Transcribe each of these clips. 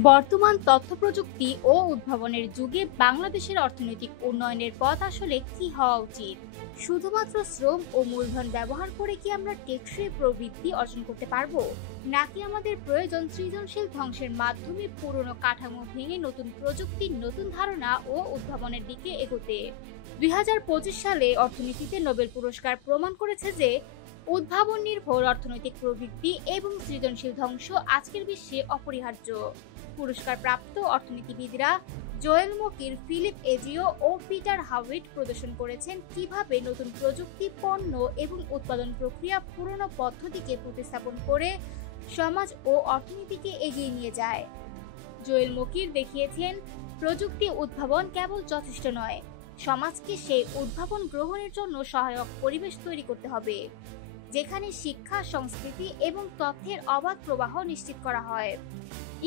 বর্তমান তথ্য প্রযুক্তি ও উদ্ভাবনের যুগে বাংলাদেশের অর্থনৈতিক উন্নয়নের পথ আসলে কি হওয়া উচিত? শুধুমাত্র শ্রম ও মূলধন ব্যবহার করে কি আমরা টেকসই প্রবৃদ্ধি অর্জন করতে পারবো, নাকি আমাদের প্রয়োজন সৃজনশীল ধ্বংসের মাধ্যমে পুরনো কাঠামো ভেঙে নতুন প্রযুক্তি, নতুন ধারণা ও উদ্ভাবনের দিকে এগোতে? 2025 সালে অর্থনীতিতে নোবেল পুরস্কার প্রমাণ করেছে যে উদ্ভাবন নির্ভর অর্থনৈতিক প্রবৃদ্ধি এবং সৃজনশীল ধ্বংস আজকের বিশ্বে অপরিহার্য। পুরস্কারপ্রাপ্ত অর্থনীতিবিদরা জোয়েল মকির, ফিলিপ এজিও ও পিটার হাউইট প্রদর্শন করেছেন কিভাবে নতুন প্রযুক্তি, পণ্য এবং উৎপাদন প্রক্রিয়া পুরনো পদ্ধতিকে প্রতিস্থাপন করে সমাজ ও অর্থনীতিকে এগিয়ে নিয়ে যায়। জোয়েল মকির দেখিয়েছেন প্রযুক্তি উদ্ভাবন কেবল যথেষ্ট নয়, সমাজকে সেই উদ্ভাবন গ্রহণের জন্য সহায়ক পরিবেশ তৈরি করতে হবে, যেখানে শিক্ষা, সংস্কৃতি এবং তথ্যের অবাধ প্রবাহ নিশ্চিত করা হয়।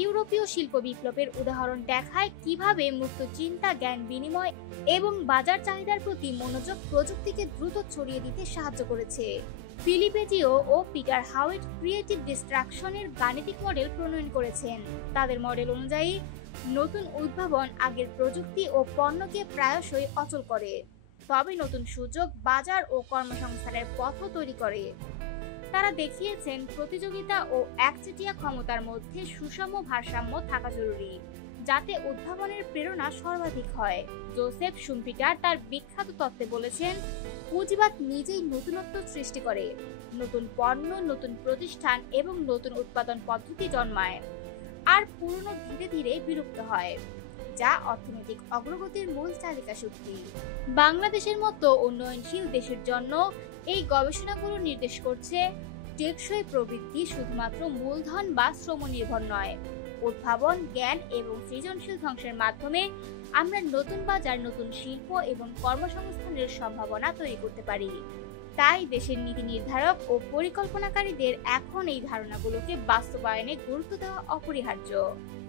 ইউরোপীয় শিল্প বিপ্লবের উদাহরণ দেখায় কিভাবে মুক্ত চিন্তা, জ্ঞান বিনিময় এবং বাজার চাহিদার প্রতি মনোযোগ প্রযুক্তিকে দ্রুত ছড়িয়ে দিতে সাহায্য করেছে। ফিলিপ এজিও ও পিটার হাউইট ক্রিয়েটিভ ডিস্ট্রাকশনের গাণিতিক মডেল প্রণয়ন করেছেন। তাদের মডেল অনুযায়ী নতুন উদ্ভাবন আগের প্রযুক্তি ও পণ্যকে প্রায়শই অচল করে, তবে নতুন সুযোগ, বাজার ও কর্মসংস্থানের পথও তৈরি করে। তারা দেখিয়েছেন প্রতিযোগিতা ও একচেটিয়া ক্ষমতার মধ্যে সুষম ভারসাম্য থাকা জরুরি, যাতে উদ্ভাবনের প্রেরণা সর্বাধিক হয়। জোসেফ শুম্পিটার তার বিখ্যাত তত্ত্বে বলেছেন, পুঁজিবাদ নিজেই নতুনত্ব সৃষ্টি করে, নতুন পণ্য, নতুন প্রতিষ্ঠান এবং নতুন উৎপাদন পদ্ধতি জন্মায়, আর পুরনো ধীরে ধীরে বিলুপ্ত হয়, যা অর্থনৈতিক অগ্রগতির মূল চালিকা শক্তি। বাংলাদেশের মতো উন্নয়নশীল দেশের জন্য এই গবেষণাগুলো নির্দেশ করছে টেকসই প্রবৃদ্ধি শুধুমাত্র মূলধন বা শ্রম নির্ভর নয়। উদ্ভাবন, জ্ঞান এবং সৃজনশীল ধ্বংসের মাধ্যমে আমরা নতুন বাজার, নতুন শিল্প এবং কর্মসংস্থানের সম্ভাবনা তৈরি করতে পারি। তাই দেশের নীতি নির্ধারক ও পরিকল্পনাকারীদের এখন এই ধারণাগুলোকে বাস্তবায়নে গুরুত্ব দেওয়া অপরিহার্য।